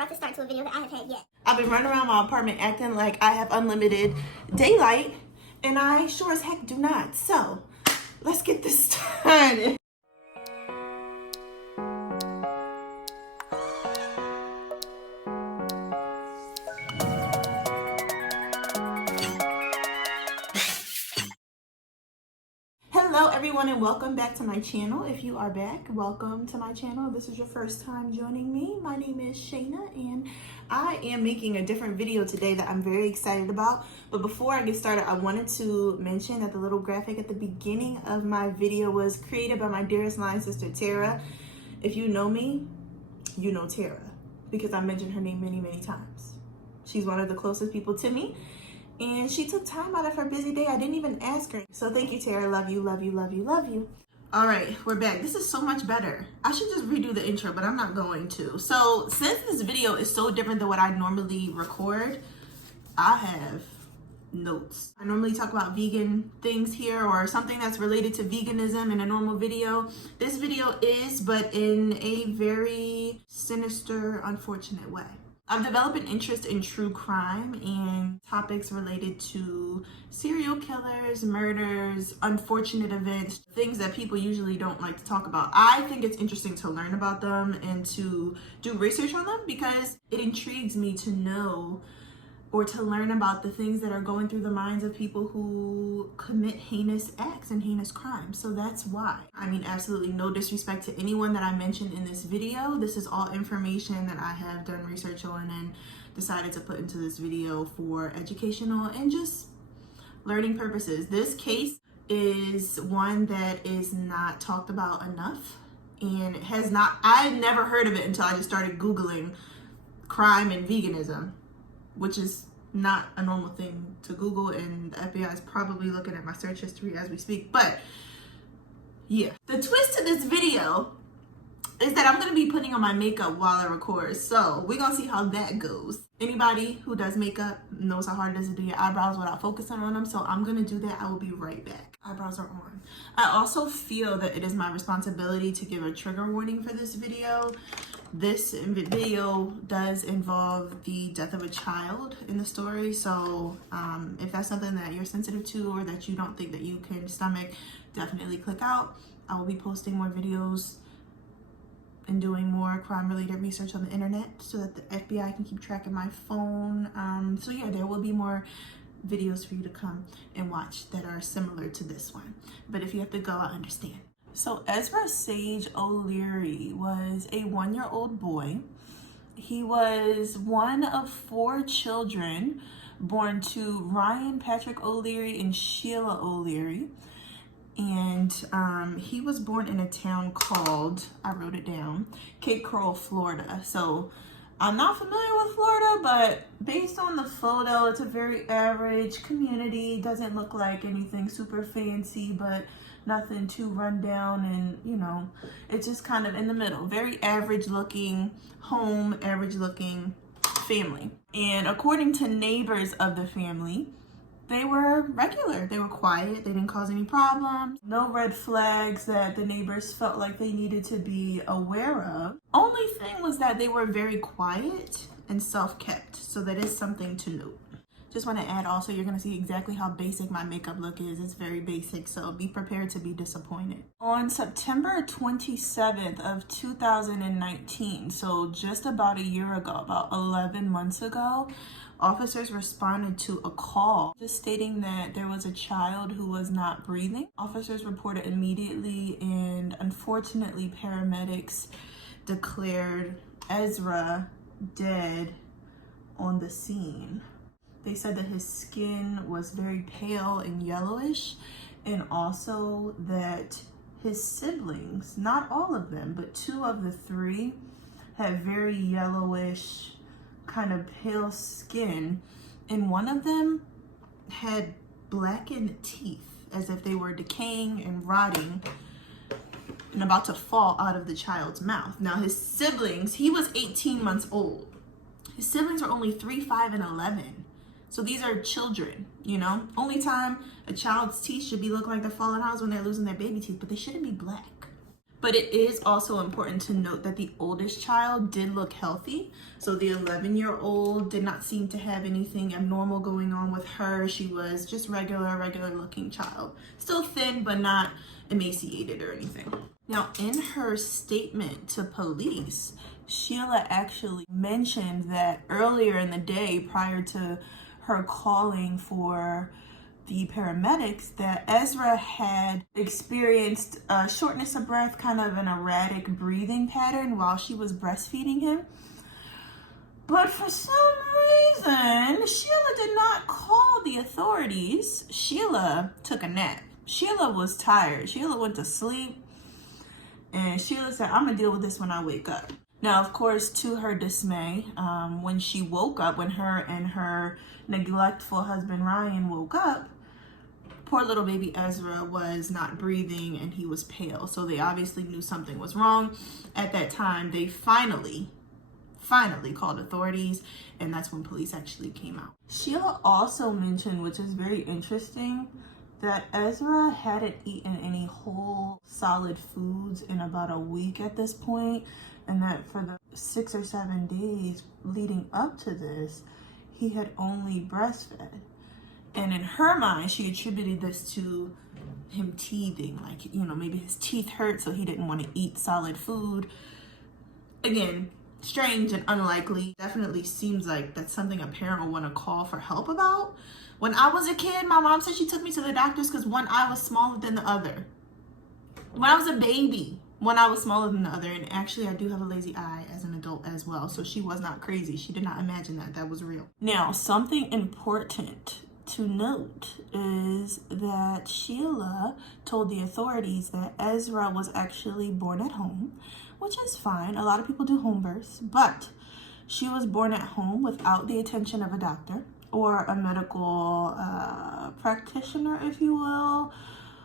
about to start to a video that I have had yet. I've been running around my apartment acting like I have unlimited daylight, and I sure as heck do not. So, let's get this started. Hello everyone and welcome back to my channel. If you are back, welcome to my channel. This is your first time joining me. My name is Shayna and I am making a different video today that I'm very excited about. But before I get started, I wanted to mention that the little graphic at the beginning of my video was created by my dearest line sister, Tara. If you know me, you know Tara because I mentioned her name many times. She's one of the closest people to me. And she took time out of her busy day. I didn't even ask her. So thank you, Tara. Love you, love you, love you, love you. All right, we're back. This is so much better. I should just redo the intro, but I'm not going to. So since this video is so different than what I normally record, I have notes. I normally talk about vegan things here or something that's related to veganism in a normal video. This video is, but in a very sinister, unfortunate way. I've developed an interest in true crime and topics related to serial killers, murders, unfortunate events, things that people usually don't like to talk about. I think it's interesting to learn about them and to do research on them because it intrigues me to know or to learn about the things that are going through the minds of people who commit heinous acts and heinous crimes. So that's why. I mean, absolutely no disrespect to anyone that I mentioned in this video. This is all information that I have done research on and decided to put into this video for educational and just learning purposes. This case is one that is not talked about enough and I've never heard of it until I just started Googling crime and veganism, which is not a normal thing to Google, and the FBI is probably looking at my search history as we speak. But yeah, the twist to this video is that I'm going to be putting on my makeup while I record, so we're going to see how that goes. Anybody who does makeup knows how hard it is to do your eyebrows without focusing on them, so I'm going to do that. I will be right back. Eyebrows are on. I also feel that it is my responsibility to give a trigger warning for this video. This video does involve the death of a child in the story, so if that's something that you're sensitive to or that you don't think that you can stomach, definitely click out. I will be posting more videos and doing more crime-related research on the internet so that the FBI can keep track of my phone. So yeah, there will be more videos for you to come and watch that are similar to this one. But if you have to go, I understand. So Ezra O'Leary was a 1-year-old boy. He was one of 4 children born to Ryan Patrick O'Leary and Sheila O'Leary. And he was born in a town called, I wrote it down, Cape Coral, Florida. So I'm not familiar with Florida, but based on the photo, it's a very average community. Doesn't look like anything super fancy, but nothing too run down, and you know, it's just kind of in the middle. Very average looking home, average looking family. And according to neighbors of the family, they were regular. They were quiet. They didn't cause any problems. No red flags that the neighbors felt like they needed to be aware of. Only thing was that they were very quiet and self-kept. So that is something to note. Just want to add also, you're going to see exactly how basic my makeup look is. It's very basic, so be prepared to be disappointed. On September 27th of 2019, so just about a year ago, about 11 months ago, officers responded to a call just stating that there was a child who was not breathing. Officers reported immediately, and unfortunately paramedics declared Ezra dead on the scene. They said that his skin was very pale and yellowish, and also that his siblings, not all of them, but 2 of the 3 had very yellowish, kind of pale skin, and one of them had blackened teeth as if they were decaying and rotting and about to fall out of the child's mouth. Now his siblings, he was 18 months old. His siblings were only 3, 5, and 11. So these are children, you know? Only time a child's teeth should be looking like they're falling out is when they're losing their baby teeth, but they shouldn't be black. But it is also important to note that the oldest child did look healthy. So the 11-year-old did not seem to have anything abnormal going on with her. She was just regular looking child. Still thin, but not emaciated or anything. Now, in her statement to police, Sheila actually mentioned that earlier in the day, prior to her calling for the paramedics, that Ezra had experienced shortness of breath, kind of an erratic breathing pattern while she was breastfeeding him. But for some reason, Sheila did not call the authorities. Sheila took a nap. Sheila was tired. Sheila went to sleep, and Sheila said, I'm gonna deal with this when I wake up. Now, of course, to her dismay, when she woke up, when her and her neglectful husband Ryan woke up, poor little baby Ezra was not breathing and he was pale. So they obviously knew something was wrong. At that time, they finally called authorities, and that's when police actually came out. Sheila also mentioned, which is very interesting, that Ezra hadn't eaten any whole solid foods in about a week at this point, and that for the 6 or 7 days leading up to this, he had only breastfed. And in her mind, she attributed this to him teething, like, you know, maybe his teeth hurt, so he didn't want to eat solid food. Again, strange and unlikely. Definitely seems like that's something a parent will want to call for help about. When I was a kid, my mom said she took me to the doctors because one eye was smaller than the other. When I was a baby, one eye was smaller than the other. And actually, I do have a lazy eye as an adult as well. So she was not crazy. She did not imagine that that was real. Now, something important to note is that Sheila told the authorities that Ezra was actually born at home, which is fine. A lot of people do home births, but she was born at home without the attention of a doctor or a medical practitioner, if you will.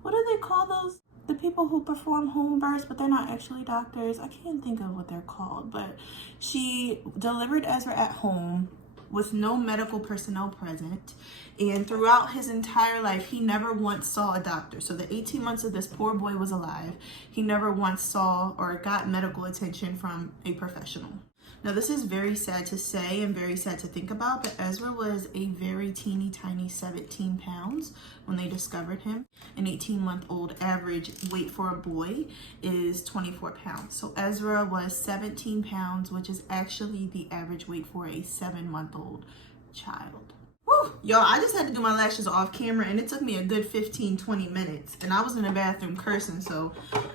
What do they call those? The people who perform home births, but they're not actually doctors. I can't think of what they're called, but she delivered Ezra at home with no medical personnel present, and throughout his entire life he never once saw a doctor. So the 18 months of this poor boy was alive, he never once saw or got medical attention from a professional. Now, this is very sad to say and very sad to think about, but Ezra was a very teeny tiny 17 pounds when they discovered him. An 18-month-old average weight for a boy is 24 pounds. So Ezra was 17 pounds, which is actually the average weight for a 7-month-old child. Whew, y'all, I just had to do my lashes off camera, and it took me a good 15-20 minutes, and I was in the bathroom cursing, so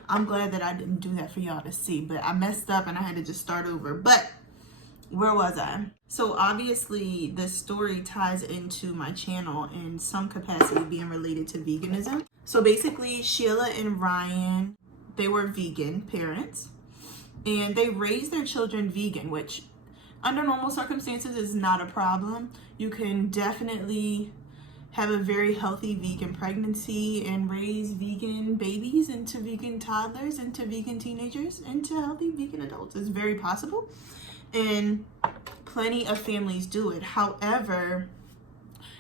I'm glad that I didn't do that for y'all to see. But I messed up and I had to just start over. But where was I? So obviously this story ties into my channel in some capacity, being related to veganism. So basically, Sheila and Ryan, they were vegan parents, and they raised their children vegan, which under normal circumstances is not a problem. You can definitely have a very healthy vegan pregnancy and raise vegan babies into vegan toddlers, into vegan teenagers, into healthy vegan adults. It's very possible, and plenty of families do it. However,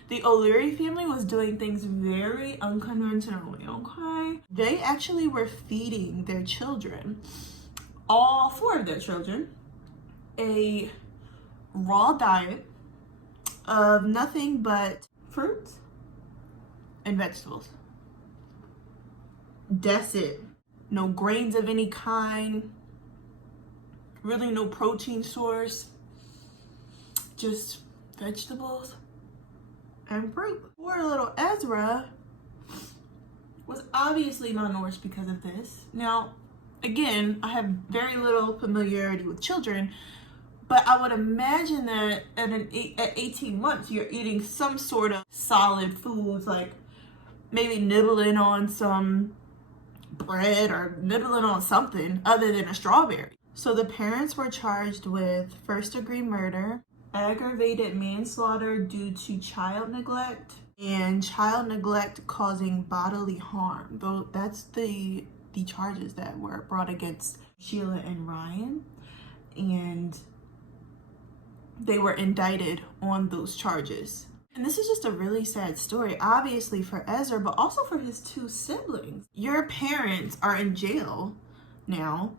the O'Leary family was doing things very unconventionally, okay? They actually were feeding their children, all 4 of their children, a raw diet of nothing but fruits and vegetables. That's it. No grains of any kind, really no protein source, just vegetables and fruit. Poor little Ezra was obviously malnourished because of this. Now, again, I have very little familiarity with children, but I would imagine that at 18 months, you're eating some sort of solid foods, like maybe nibbling on some bread or nibbling on something other than a strawberry. So the parents were charged with first-degree murder, aggravated manslaughter due to child neglect, and child neglect causing bodily harm. Though that's the charges that were brought against Sheila and Ryan, and they were indicted on those charges. And this is just a really sad story, obviously for Ezra, but also for his 2 siblings. Your parents are in jail now.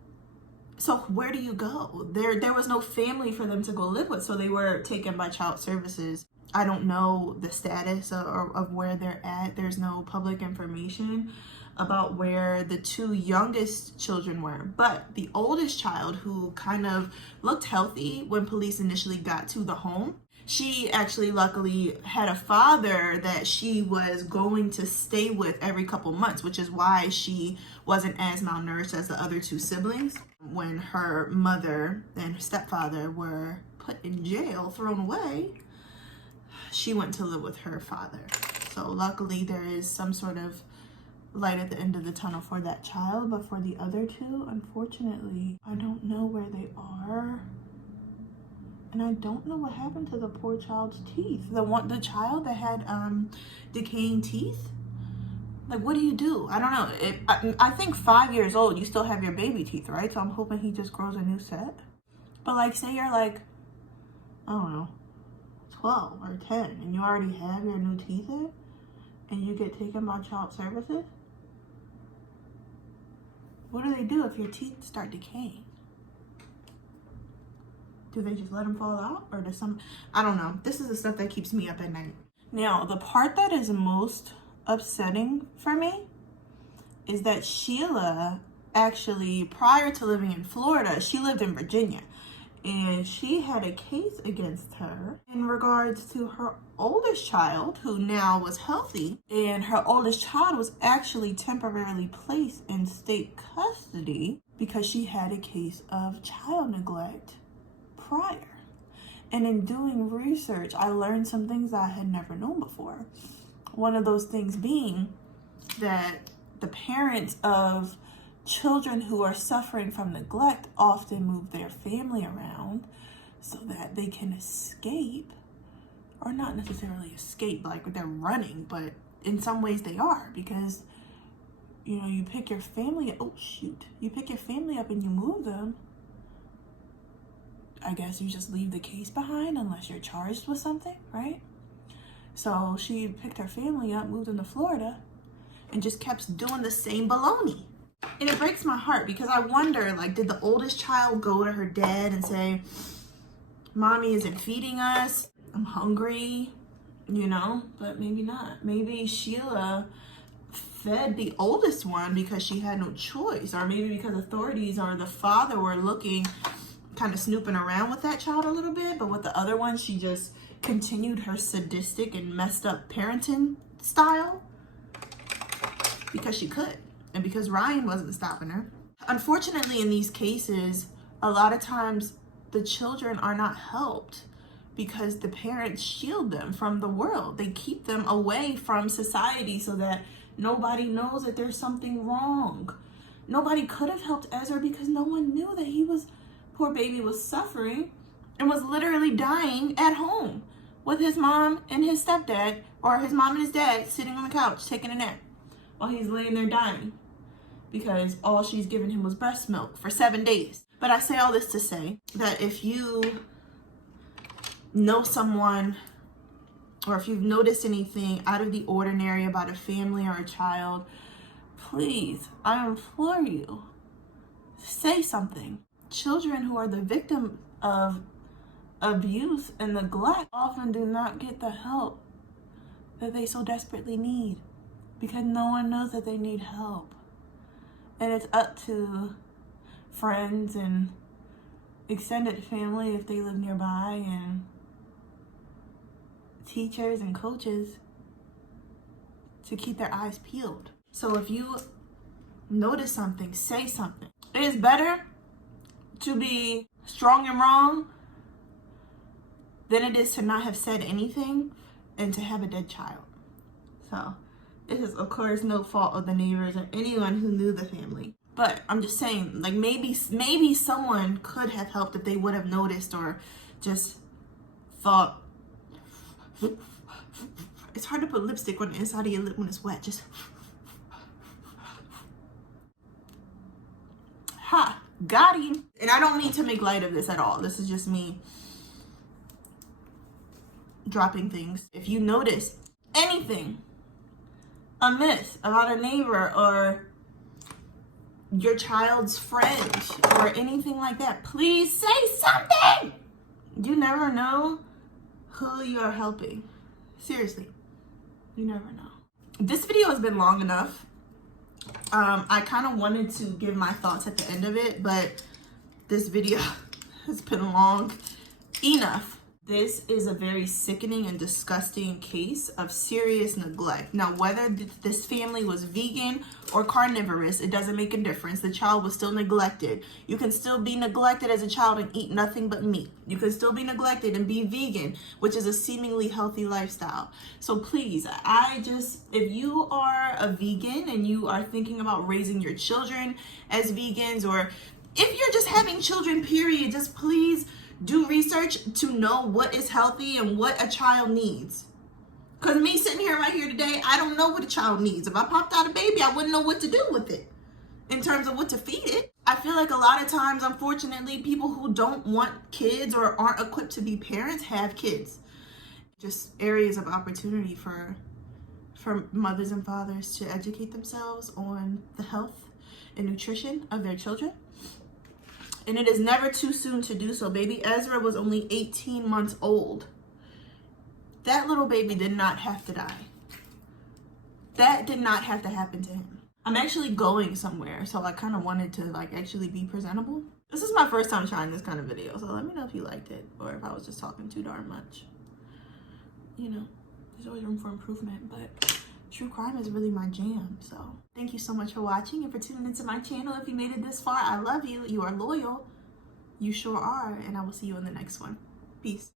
So where do you go? There was no family for them to go live with, so they were taken by child services. I don't know the status of where they're at. There's no public information about where the two youngest children were. But the oldest child, who kind of looked healthy when police initially got to the home, she actually luckily had a father that she was going to stay with every couple months, which is why she wasn't as malnourished as the other two siblings. When her mother and her stepfather were put in jail, thrown away, she went to live with her father. So luckily there is some sort of light at the end of the tunnel for that child, but for the other two, unfortunately, I don't know where they are. And I don't know what happened to the poor child's teeth. The child that had decaying teeth. Like, what do? I don't know. I think 5 years old, you still have your baby teeth, right? So I'm hoping he just grows a new set. But like, say you're like, I don't know, 12 or 10, and you already have your new teeth in, and you get taken by child services. What do they do if your teeth start decaying? Do they just let them fall out? Or does I don't know. This is the stuff that keeps me up at night. Now, the part that is most upsetting for me is that Sheila actually, prior to living in Florida, she lived in Virginia. And she had a case against her in regards to her oldest child, who now was healthy. And her oldest child was actually temporarily placed in state custody because she had a case of child neglect prior. And in doing research, I learned some things I had never known before. One of those things being that the parents of children who are suffering from neglect often move their family around so that they can escape, or not necessarily escape like they're running, but in some ways they are, because you pick your family, you pick your family up and you move them. I guess you just leave the case behind unless you're charged with something, right? So she picked her family up, moved them to Florida, and just kept doing the same baloney. And it breaks my heart because I wonder, like, did the oldest child go to her dad and say, Mommy isn't feeding us, I'm hungry, but maybe not. Maybe Sheila fed the oldest one because she had no choice, or maybe because authorities or the father were looking, kind of snooping around with that child a little bit, but with the other one, she just continued her sadistic and messed up parenting style because she could, and because Ryan wasn't stopping her. Unfortunately, in these cases, a lot of times the children are not helped because the parents shield them from the world. They keep them away from society so that nobody knows that there's something wrong. Nobody could have helped Ezra because no one knew that poor baby was suffering and was literally dying at home with his mom and his stepdad, or his mom and his dad sitting on the couch taking a nap while he's laying there dying because all she's given him was breast milk for 7 days. But I say all this to say that if you know someone, or if you've noticed anything out of the ordinary about a family or a child, please, I implore you, say something. Children who are the victim of abuse and neglect often do not get the help that they so desperately need because no one knows that they need help. And it's up to friends and extended family, if they live nearby, and teachers and coaches to keep their eyes peeled. So if you notice something, say something. It is better to be strong and wrong than it is to not have said anything and to have a dead child. So this is, of course, no fault of the neighbors or anyone who knew the family. But I'm just saying, like, maybe someone could have helped if they would have noticed, or just thought. It's hard to put lipstick on the inside of your lip when it's wet. Just got him. And I don't mean to make light of this at all. This is just me dropping things. If you notice anything amiss about a neighbor, or your child's friend or anything like that, please say something. You never know who you are helping. Seriously, you never know. This video has been long enough. I kind of wanted to give my thoughts at the end of it, but this video has been long enough. This is a very sickening and disgusting case of serious neglect. Now, whether this family was vegan or carnivorous, it doesn't make a difference. The child was still neglected. You can still be neglected as a child and eat nothing but meat. You can still be neglected and be vegan, which is a seemingly healthy lifestyle. So please, if you are a vegan and you are thinking about raising your children as vegans, or if you're just having children, period, just please do research to know what is healthy and what a child needs. Because me sitting here right here today, I don't know what a child needs. If I popped out a baby, I wouldn't know what to do with it in terms of what to feed it. I feel like a lot of times, unfortunately, people who don't want kids or aren't equipped to be parents have kids. Just areas of opportunity for mothers and fathers to educate themselves on the health and nutrition of their children. And it is never too soon to do so. Baby Ezra was only 18 months old. That little baby did not have to die. That did not have to happen to him. I'm actually going somewhere, so I kind of wanted to actually be presentable. This is my first time trying this kind of video, so let me know if you liked it or if I was just talking too darn much. You know, there's always room for improvement, but true crime is really my jam. So thank you so much for watching and for tuning into my channel. If you made it this far, I love you. You are loyal. You sure are. And I will see you in the next one. Peace.